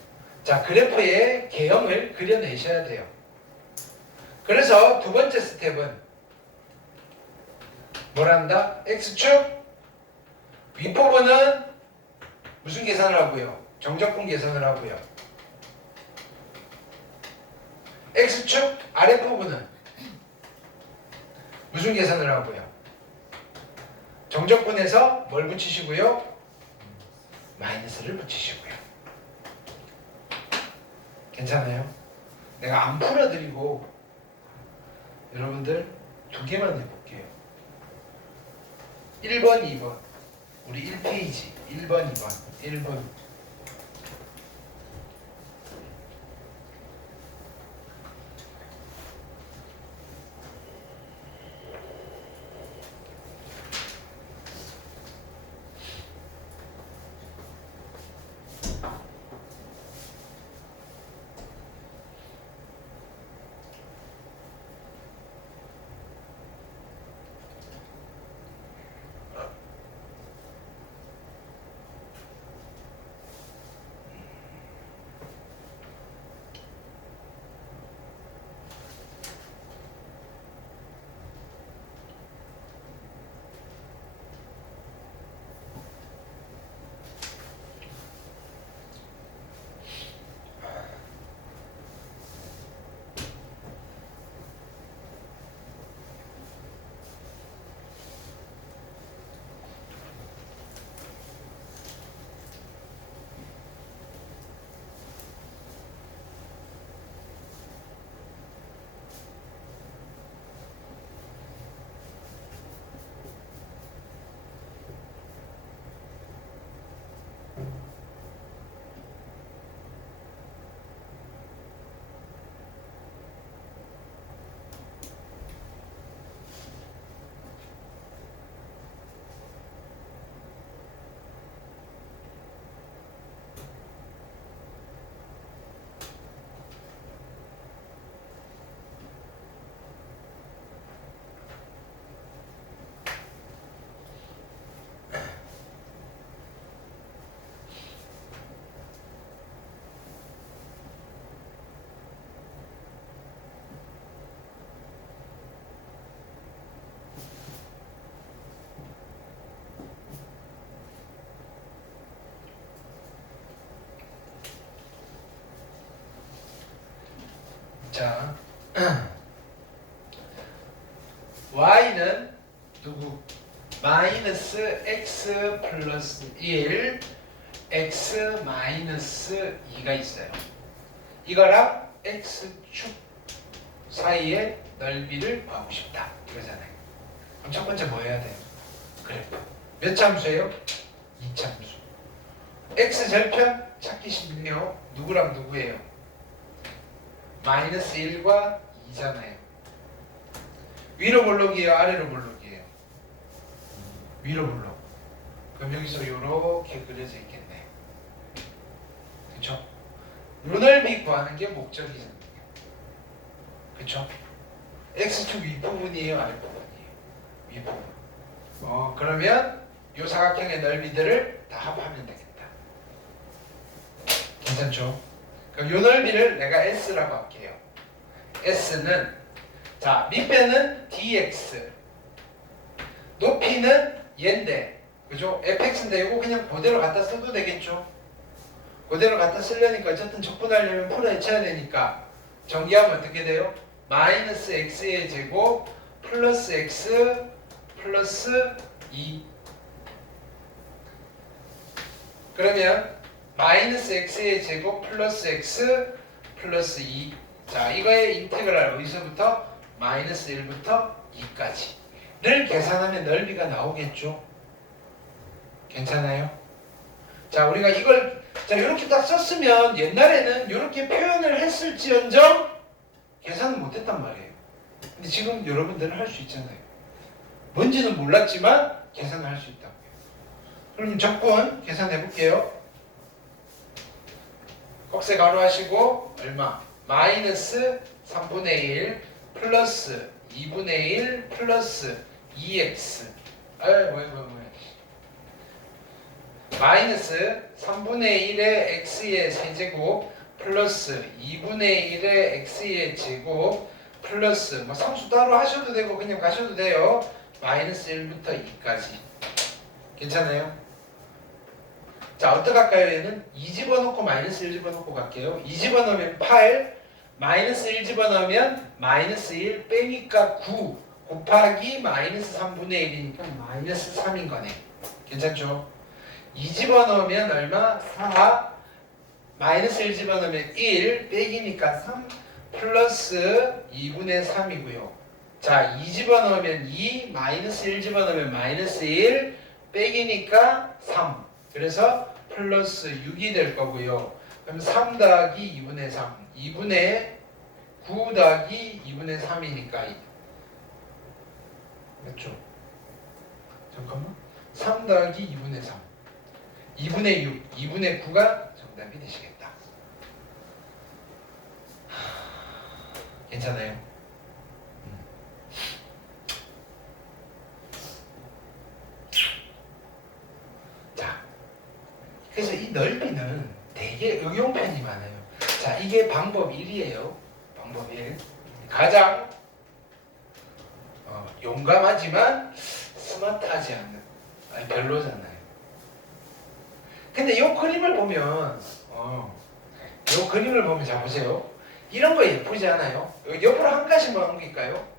자, 그래프의 개형을 그려내셔야 돼요. 그래서 두 번째 스텝은 뭐라 한다? x축 윗부분은 무슨 계산을 하고요? 정적분 계산을 하고요. x축 아랫부분은 무슨 계산을 하고요? 정적분에서 뭘 붙이시고요? 마이너스를 붙이시고요. 괜찮아요? 내가 안 풀어드리고 여러분들 두 개만 해볼게요. 1번, 2번. 우리 1페이지 1번, 2번. 1번. 자, y는 누구? 마이너스 x 플러스 1 x 마이너스 2가 있어요. 이거랑 x축 사이의 넓이를 구하고 싶다 이거잖아요. 그럼 첫 번째 뭐 해야 돼요? 그래프. 몇 참수예요? 2참수. x 절편 찾기 쉽네요. 누구랑 누구예요? 마이너스 1과 2잖아요. 위로 볼록이에요? 아래로 볼록이에요? 위로 볼록. 그럼 여기서 이렇게 그려져 있겠네. 그쵸? 요 넓이 구하는 게 목적이잖아요. 그쵸? x축 윗부분이에요? 아랫부분이에요? 윗부분. 그러면 요 사각형의 넓이들을 다 합하면 되겠다. 괜찮죠? 그럼 요 넓이를 내가 s라고 할게요. s는 자 밑배는 dx 높이는 얘인데 그죠? fx인데 이거 그냥 그대로 갖다 써도 되겠죠? 그대로 갖다 쓰려니까 어쨌든 적분하려면 풀어헤쳐야 되니까 정리하면 어떻게 돼요? 마이너스 x의 제곱 플러스 x 플러스 2 그러면 마이너스 x의 제곱 플러스 x 플러스 2 자 이거의 인테그랄 어디서부터? 마이너스 1부터 2까지를 계산하면 넓이가 나오겠죠? 괜찮아요? 자 우리가 이걸 자 이렇게 딱 썼으면 옛날에는 이렇게 표현을 했을지언정 계산을 못했단 말이에요. 근데 지금 여러분들은 할 수 있잖아요. 뭔지는 몰랐지만 계산을 할 수 있다고요. 그럼 적분 계산해 볼게요. 꺽쇠 가로 하시고 얼마? 마이너스 3분의 1 플러스 2분의 1 플러스 2x 마이너스 3분의 1의 x의 세제곱 플러스 2분의 1의 x의 제곱 플러스 뭐 상수 따로 하셔도 되고 그냥 가셔도 돼요. 마이너스 1부터 2까지 괜찮아요? 자 어떻게 할까요? 얘는 2 집어넣고 마이너스 1 집어넣고 갈게요. 2 집어넣으면 8 마이너스 1 집어넣으면 마이너스 1 빼니까 9 곱하기 마이너스 3분의 1이니까 마이너스 3인 거네. 괜찮죠? 2 집어넣으면 얼마? 4 마이너스 1 집어넣으면 1 빼기니까 3 플러스 2분의 3이고요. 자 2 집어넣으면 2 마이너스 1 집어넣으면 마이너스 1 빼기니까 3 그래서 플러스 6이 될 거고요. 그럼 3 더하기 2분의 3 2분의 9 더하기 2분의 3이니까 맞죠? 잠깐만 3 더하기 2분의 3 2분의 6 2분의 9가 정답이 되시겠다. 괜찮아요? 자 그래서 이 넓이는 되게 응용편이 많아요. 자, 이게 방법 1이에요. 방법 1. 가장 용감하지만 스마트하지 않는 별로잖아요. 근데 이 그림을 보면 이 그림을 보면 자 보세요. 이런 거 예쁘지 않아요? 옆으로 한 가지만 옮길까요?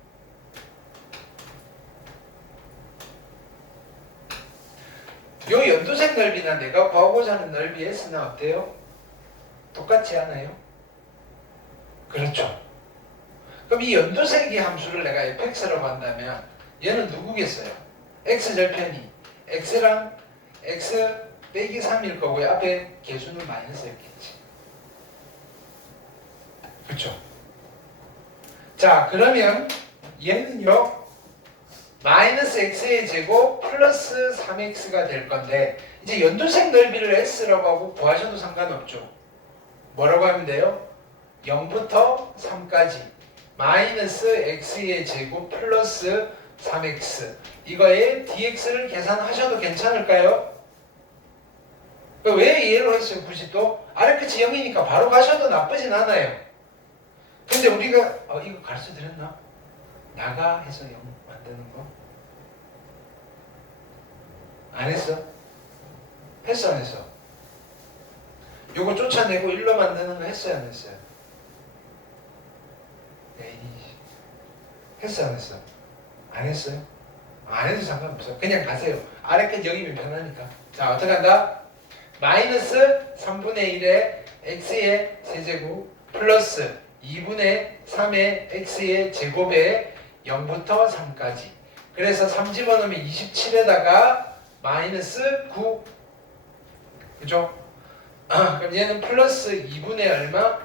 요 연두색 넓이나 내가 구하고자 하는 넓이 S는 어때요? 똑같지 않아요? 그렇죠. 그럼 이 연두색의 함수를 내가 fx라고 한다면 얘는 누구겠어요? x절편이 x랑 x 빼기 3일 거고요. 앞에 개수는 마이너스였겠지. 그렇죠. 자 그러면 얘는요 마이너스 x의 제곱 플러스 3x가 될 건데 이제 연두색 넓이를 s라고 하고 구하셔도 상관없죠. 뭐라고 하면 돼요? 0부터 3까지 마이너스 x의 제곱 플러스 3x 이거에 dx를 계산하셔도 괜찮을까요? 왜 이해로 했어요? 굳이 또 아래 끝이 0이니까 바로 가셔도 나쁘진 않아요. 근데 우리가 이거 가르쳐 드렸나? 나가 해서 0 만드는 거? 안 했어? 했어 안 했어? 요거 쫓아내고 1로 만드는 거 했어요 안 했어요? 에이, 했어 안 했어? 안 했어요? 안 해도 상관없어요. 그냥 가세요. 아래 끝 0이면 편하니까. 자, 어떻게 한다? 마이너스 3분의 1의 x의 세제곱 플러스 2분의 3의 x의 제곱에 0부터 3까지. 그래서 3 집어넣으면 27에다가 마이너스 9. 그죠? 그럼 얘는 플러스 2분의 얼마?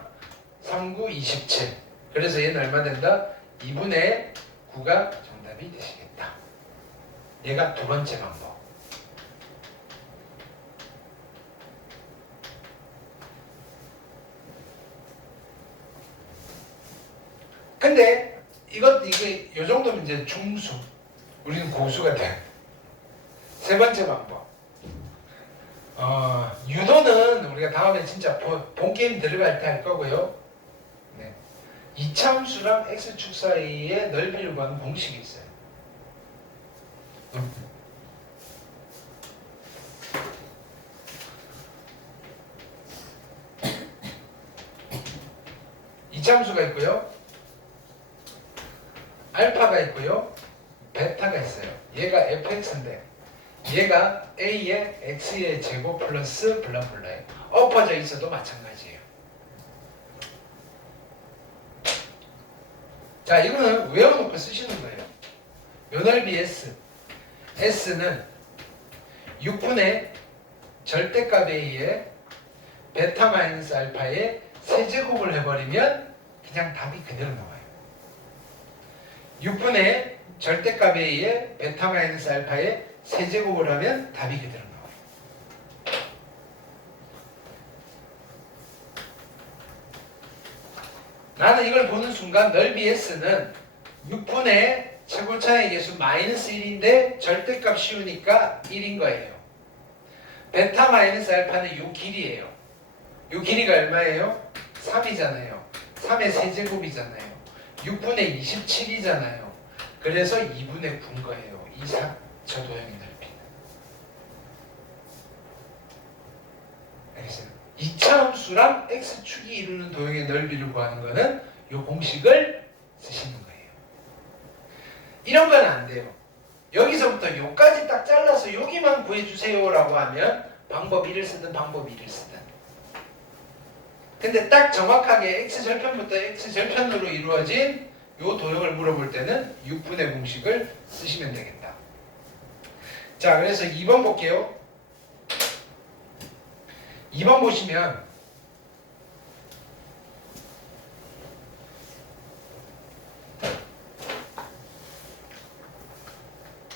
3, 9, 27. 그래서 얘는 얼마 된다? 2분의 9가 정답이 되시겠다. 얘가 두 번째 방법. 근데 이게 요 정도면 이제 중수. 우리는 고수가 돼. 세 번째 방법. 유도는 우리가 다음에 진짜 본 게임 들어갈 때 할 거고요. 네. 이차함수랑 x축 사이의 넓이를 구하는 공식이 있어요. 이차함수가 있고요. 알파가 있고요. 베타가 있어요. 얘가 fx인데 얘가 a의 x의 제곱 플러스 블라블라예요. 엎어져 있어도 마찬가지예요. 자, 이거는 외워놓고 쓰시는 거예요. 요 넓이 s. s는 6분의 절대값에 의해 베타 마이너스 알파의 세제곱을 해버리면 그냥 답이 그대로 나와요. 6분의 절대값에 의해 베타 마이너스 알파의 세제곱을 하면 답이 그대로 나와요. 나는 이걸 보는 순간 넓이 S는 6분의 최고차의 개수 마이너스 1인데 절대값 씌우니까 1인 거예요. 베타 마이너스 알파는 요 길이에요. 요 길이가 얼마예요? 3이잖아요. 3의 세제곱이잖아요. 6분의 27이잖아요. 그래서 2분의 9인 거예요. 이 저도형의 넓이는. 알겠어요? 2차 함수랑 x축이 이루는 도형의 넓이를 구하는 거는 이 공식을 쓰시는 거예요. 이런 건 안 돼요. 여기서부터 여기까지 딱 잘라서 여기만 구해주세요 라고 하면 방법 1을 쓰든 방법 2를 쓰든. 근데 딱 정확하게 x절편부터 x절편으로 이루어진 이 도형을 물어볼 때는 6분의 공식을 쓰시면 되겠다. 자, 그래서 2번 볼게요. 2번 보시면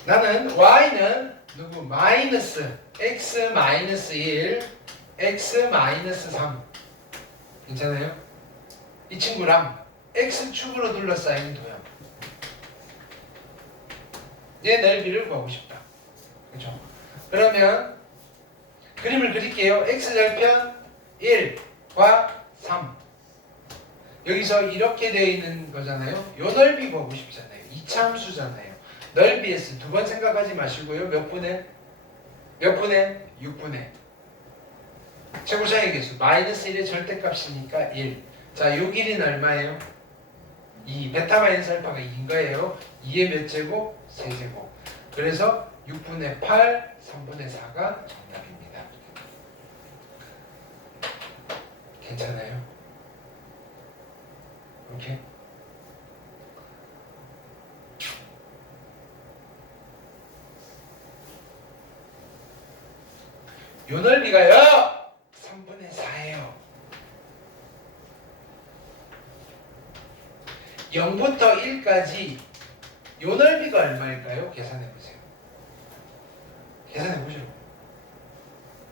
나는 y는 누구? 마이너스 x 마이너스 1 x 마이너스 3 괜찮아요? 이 친구랑 x축으로 둘러싸인 도형 얘 넓이를 구하고 싶다. 그렇죠? 그러면 그림을 그릴게요. x절편 1과 3 여기서 이렇게 되어 있는 거잖아요. 요 넓이 구하고 싶잖아요. 2차 함수잖아요. 넓이 S 두 번 생각하지 마시고요. 몇 분의? 몇 분의? 6분의 최고차의 개수 마이너스 1의 절대값이니까 1. 자, 요 길이는 얼마예요? 2. 베타 마이너스 알파가 2인 거예요. 2의 몇 제곱? 세제곱. 그래서 6분의 8, 3분의 4가 정답입니다. 괜찮아요? 오케이? 요 넓이가요 3분의 4예요. 0부터 1까지 요 넓이가 얼마일까요? 계산해보세요. 계산해보시라고.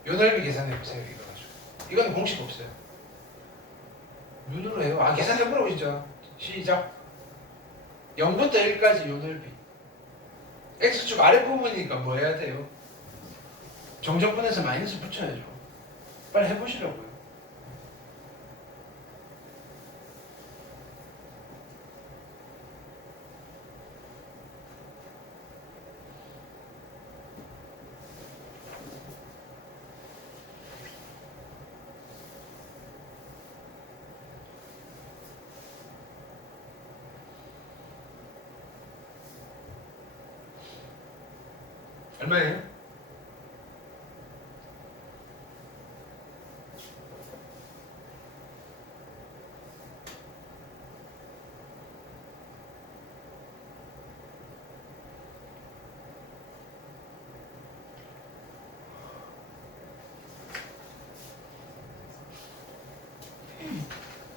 요 넓이 계산해보세요. 이거 가지고. 이건 공식 없어요. 눈으로 해요. 계산해보라고 진짜. 시작. 0부터 1까지 요 넓이. x축 아랫부분이니까 뭐 해야 돼요? 정적분해서 마이너스 붙여야죠. 빨리 해보시라고요. 얼마예요?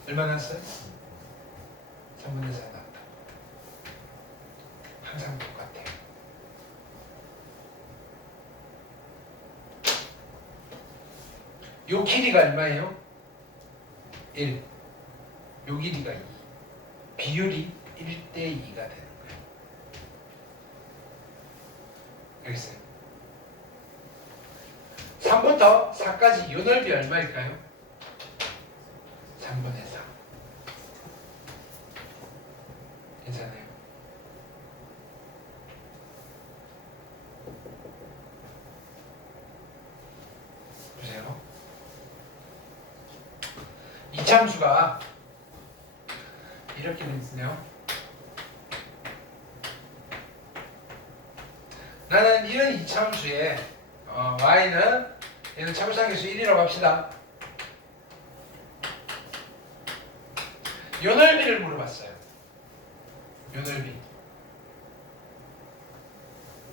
얼마 났어요? 3분의 4 났다. 항상 똑같아요. 요 길이가 얼마예요? 1. 요 길이가 2. 비율이 1대 2가 되는 거예요. 알겠어요? 3부터 4까지 요 넓이 얼마일까요? 3분의 4. 괜찮아요? 보세요. 이참수가 이렇게 되있네요. 나는 이런 이참수에 y는 얘는 참수항계수 1이라고 합시다. 요 넓이를 물어봤어요. 요 넓이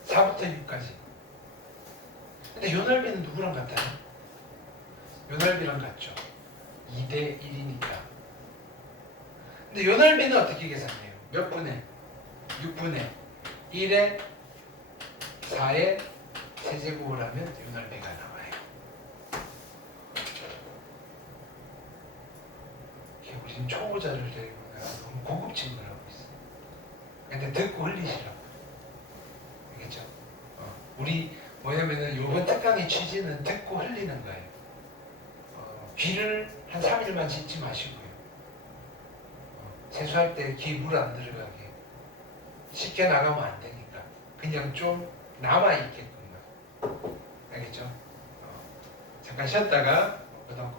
4부터 6까지. 근데 요 넓이는 누구랑 같아요? 요 넓이랑 같죠. 2대 1이니까. 근데 요 넓이는 어떻게 계산해요? 몇 분의? 6분의 1에 4의 세제곱을 하면 요 넓이가 나와요. 우리는 초보자를 데리고 너무 고급진 걸 하고 있어요. 근데 듣고 흘리시라고. 알겠죠? 우리 뭐냐면은 요번 특강의 취지는 듣고 흘리는 거예요. 귀를 한 3일만 짖지 마시고요. 세수할 때 귀 물 안 들어가게 씻겨 나가면 안 되니까 그냥 좀 남아 있게끔. 알겠죠? 잠깐 쉬었다가 그다음